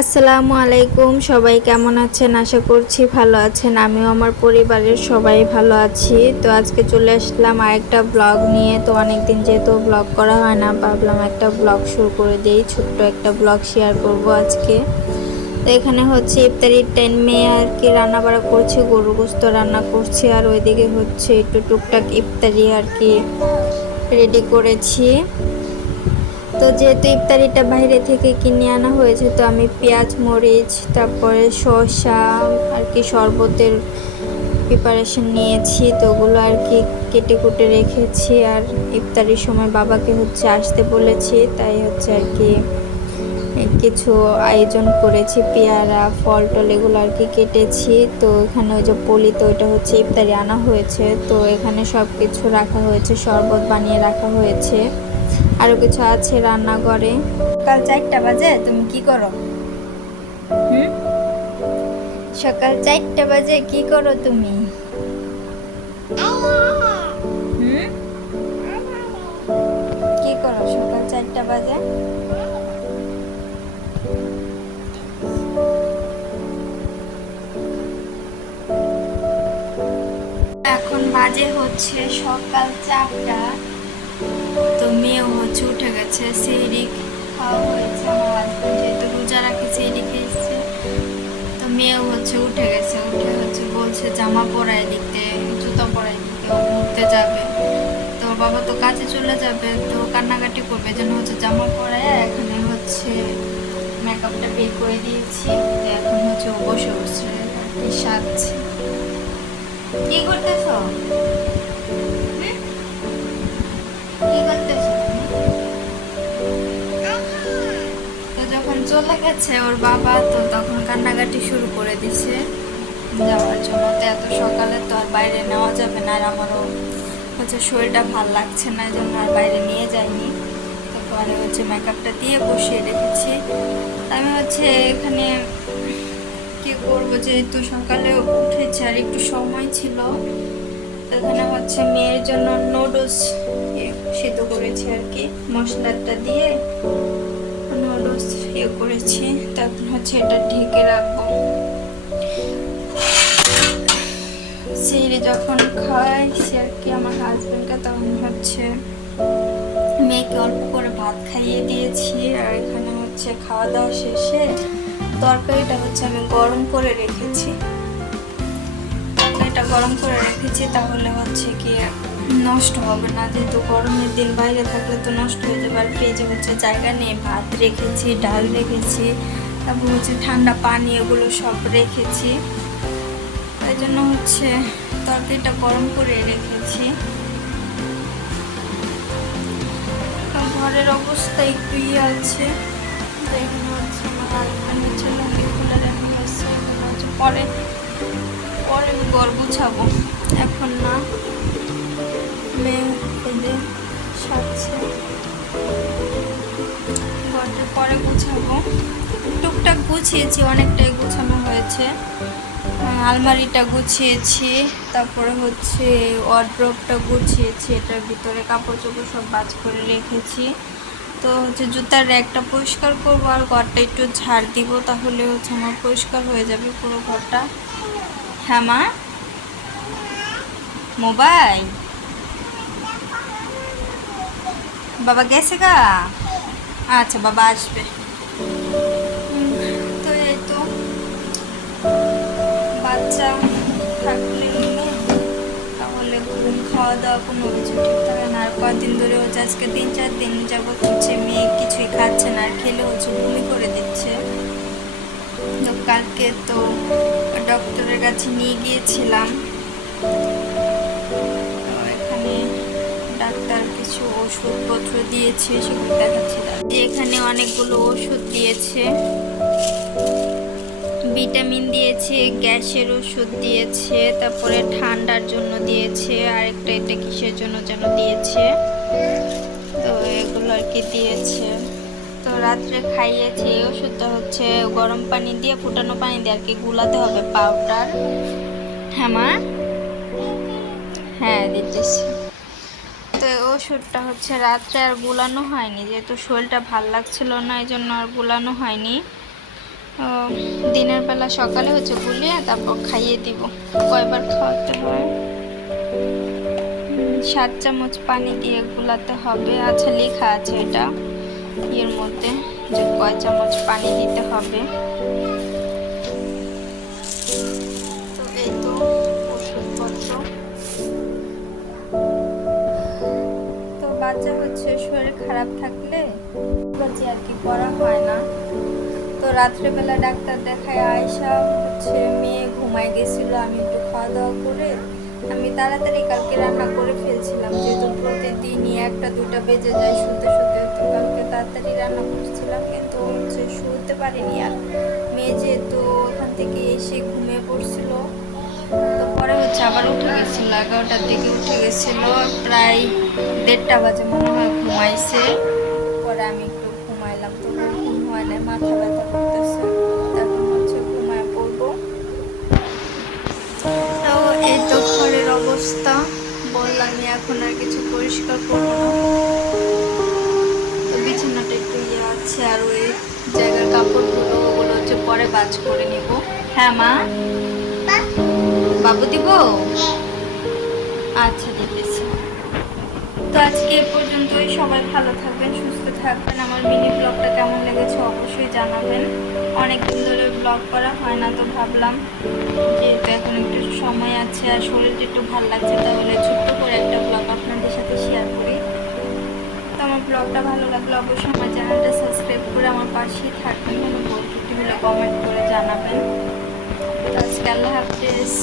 আসসালামু আলাইকুম, সবাই কেমন আছেন? আশা করছি ভালো আছেন। আমিও আমার পরিবারের সবাই ভালো আছি। তো আজকে চলে আসলাম আরেকটা ব্লগ নিয়ে। তো অনেকদিন যেহেতু ব্লগ করা হয় না, ভাবলাম একটা ব্লগ শুরু করে দিই, ছোট্ট একটা ব্লগ শেয়ার করব আজকে। তো এখানে হচ্ছে ইফতারির টাইমে আর কি রান্না বাড়া করছি গরু গোস্ত রান্না করছি, আর ওইদিকে হচ্ছে একটু টুকটাক ইফতারি আর কি রেডি করেছি। তো যেহেতু ইফতারিটা বাইরে থেকে কিনে আনা হয়েছে, তো আমি পেঁয়াজ, মরিচ, তারপরে শসা আর কি শরবতের প্রিপারেশন নিয়েছি, তো ওগুলো আর কি কেটে কুটে রেখেছি। আর ইফতারির সময় বাবাকে হচ্ছে আসতে বলেছি, তাই হচ্ছে আর কি কিছু আয়োজন করেছি, পেয়ারা ফল টল এগুলো আর কি কেটেছি। তো এখানে ওই যে পলি, তো ওইটা হচ্ছে ইফতারি আনা হয়েছে, তো এখানে সব কিছু রাখা হয়েছে, শরবত বানিয়ে রাখা হয়েছে। আরও কিছু আছে রান্নাঘরে? সকাল চারটা বাজে তুমি কি করো? হুম? সকাল চারটা বাজে কি করো তুমি? কি করো সকাল চারটা বাজে? এখন বাজে হচ্ছে সকাল চারটা। তো মেয়েও হচ্ছে, উঠে গেছে সেহরি খাওয়া হয়েছে, আমার হাজব্যান্ড যেহেতু রোজা রাখে সেহরি খেয়েছে তো মেয়েও হচ্ছে, উঠে গেছে, উঠে হচ্ছে, বলছে জামা পরাই দিতে, জুতো পরাই দিতে, ও ঘুরতে যাবে। তো বাবা তো কাজে চলে যাবে, তো কান্নাকাটি করবে, যেন হচ্ছে জামা পরায় এখানে হচ্ছে মেকআপটা বের করে দিয়েছি এখন হচ্ছে ও বসে বসে সাজছে। কি করতেছ? চলে গেছে ওর বাবা তো তখন কান্নাকাটি শুরু করে দিছে। যাওয়ার জন্য তো এত সকালে তো আর বাইরে নেওয়া যাবে না আর আমারও হচ্ছে শরীরটা ভালো লাগছে না জন্য আর বাইরে নিয়ে যাইনি। তারপরে হচ্ছে মেকআপটা দিয়ে বসিয়ে রেখেছি। আমি হচ্ছে এখানে কি করব, যেহেতু সকালে উঠেছে আর একটু সময় ছিল এখানে হচ্ছে মেয়ের জন্য নুডলস সিদ্ধ করেছি আর কি। মশলাটা দিয়ে নুডলস ইয়ে করেছি তখন হচ্ছে এটা ঢেকে রাখব। সিঁড়ি যখন সে আর কি আমার হাজবেন্ডকে তখন হচ্ছে মেয়েকে অল্প করে ভাত খাইয়ে দিয়েছি। আর এখানে হচ্ছে খাওয়া দাওয়া শেষে তরকারিটা হচ্ছে আমি গরম করে রেখেছি। তরকারিটা গরম করে রেখেছি, তাহলে হচ্ছে কি নষ্ট হবে না, যেহেতু গরমের দিন বাইরে থাকলে তো নষ্ট হয়ে যাবে। আর ফ্রিজে হচ্ছে জায়গা নেই, ভাত রেখেছি, ডাল রেখেছি, তারপর হচ্ছে ঠান্ডা পানি এগুলো সব রেখেছি। তাই জন্য হচ্ছে তরকারিটা গরম করে রেখেছি। ঘরের অবস্থা একটু ইয়ে আছে। হচ্ছে রেখে হচ্ছে পরে পরে ঘর গুছাবো। এখন না। সাজছে ঘরটা পরে গুছাবো। টুকটাক গুছিয়েছি, অনেকটাই গুছানো হয়েছে। আলমারিটা গুছিয়েছি, তারপরে হচ্ছে ওয়ার্ড্রপটা গুছিয়েছি, এটার ভিতরে কাপড় চোপড় সব বাজ করে রেখেছি। তো হচ্ছে জুতার র্যাকটা পরিষ্কার করব আর ঘরটা একটু ঝাড় দিব, তাহলে হচ্ছে আমার পরিষ্কার হয়ে যাবে পুরো ঘরটা। হ্যাঁ মা? মোবাইল? বাবা গেছে গা? আচ্ছা বাবা আসবে। তো এই তো, বাচ্চা থাকলে তাহলে ঘুম খাওয়া দাওয়া কোনো কিছু ঠিক থাকে না। আর কদিন ধরে হচ্ছে আজকে তিন চার দিন যাবত হচ্ছে, মেয়ে কিছুই খাচ্ছে না, আর খেলে হচ্ছে বমি করে দিচ্ছে। কালকে তো ডক্টরের কাছে নিয়ে গিয়েছিলাম। ওষুধপত্র দিয়েছে, সেগুলো দেখাচ্ছিলাম এখানে অনেকগুলো ওষুধ দিয়েছে। ভিটামিন দিয়েছে, গ্যাসের ওষুধ দিয়েছে, তারপরে ঠান্ডার জন্য দিয়েছে, আরেকটা এটা কিসের জন্য যেন দিয়েছে। তো এগুলো আর কি দিয়েছে। তো রাত্রে খাইয়েছি ওষুধটা হচ্ছে গরম পানি দিয়ে, ফুটানো পানি দিয়ে আর কি গুলাতে হবে পাউডার হ্যাঁ মা? হ্যাঁ দিতেছি। ওষুধটা হচ্ছে রাত্রে আর গুলানো হয়নি, যেহেতু শরীরটা ভালো লাগছিল না এই জন্য আর গুলানো হয়নি। দিনের বেলা সকালে হচ্ছে গুলিয়ে তারপর খাইয়ে দিব। কয়বার খাওয়াতে হয়? সাত চামচ পানি দিয়ে গুলাতে হবে। আচ্ছা লেখা আছে এটা। এর মধ্যে যে কয় চামচ পানি দিতে হবে। বাচ্চা হচ্ছে, শরীর খারাপ থাকলে বাচ্চা আর কি করা হয় না। তো রাত্রেবেলা ডাক্তার দেখায় আয়সা হচ্ছে মেয়ে ঘুমায় গেছিল, আমি একটু খাওয়া দাওয়া করে আমি তাড়াতাড়ি কালকে রান্না করে ফেলছিলাম। যেহেতু প্রতিদিনই একটা, দুটা বেজে যায় শুতে শুতে, তো কালকে তাড়াতাড়ি রান্না করছিলাম, কিন্তু হচ্ছে শুতে পারিনি আর। মেয়ে যেহেতু ওখান থেকে এসে ঘুমিয়ে পড়ছিল হচ্ছে আবার উঠে গেছিল, এগারোটার দিকে উঠে গেছিল, প্রায় দেড়টা বাজে মনে হয় ঘুমাইছে। পরে আমি একটু ঘুমাইলাম তো ঘুম হয় না মাথা ব্যথা করতেছে। এখন হচ্ছে ঘুমায় পড়ব। তো এই তো ঘরের অবস্থা, বললাম এখন আর কিছু পরিষ্কার করব না। তো বিছানাটা একটু ইয়ে আছে, আর ওই জায়গার কাপড়গুলো, ওগুলো হচ্ছে পরে বাজ করে নিব। হ্যাঁ মা? বাবু দিব? আচ্ছা দিতেছি তো আজকে এ পর্যন্তই। সবাই ভালো থাকবেন, সুস্থ থাকবেন। আমার মিনি ব্লগটা কেমন লেগেছে অবশ্যই জানাবেন। অনেক দিন ধরে ব্লগ করা হয় না তো ভাবলাম যেহেতু এখন একটু সময় আছে আর শরীরটা একটু ভালো লাগছে, তাহলে ছোট্ট করে একটা ব্লগ আপনাদের সাথে শেয়ার করি। তো আমার ব্লগটা ভালো লাগলে অবশ্যই আমার চ্যানেলটা সাবস্ক্রাইব করে আমার পাশেই থাকবেন। কোনো ত্রুটি কমেন্ট করে জানাবেন। আজকে আল্লাহ হাফিজ।